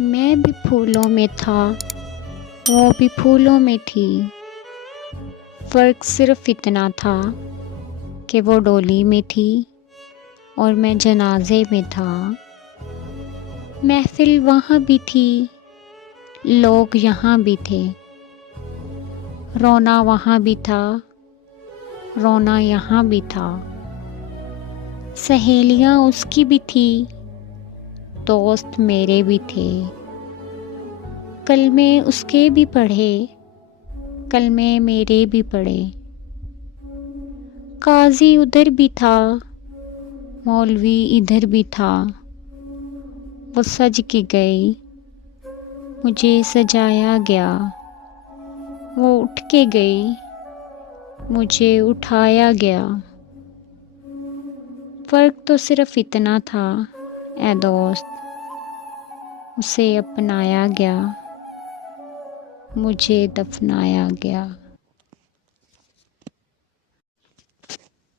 मैं भी फूलों में था, वो भी फूलों में थी। फ़र्क सिर्फ इतना था कि वो डोली में थी और मैं जनाजे में था। महफ़िल वहाँ भी थी, लोग यहाँ भी थे। रोना वहाँ भी था, रोना यहाँ भी था। सहेलियाँ उसकी भी थी, दोस्त मेरे भी थे। कलमे उसके भी पढ़े, कलमे मेरे भी पढ़े। काज़ी उधर भी था, मौलवी इधर भी था। वो सज के गई, मुझे सजाया गया। वो उठ के गई, मुझे उठाया गया। फ़र्क तो सिर्फ इतना था ऐ दोस्त, उसे अपनाया गया, मुझे दफनाया गया।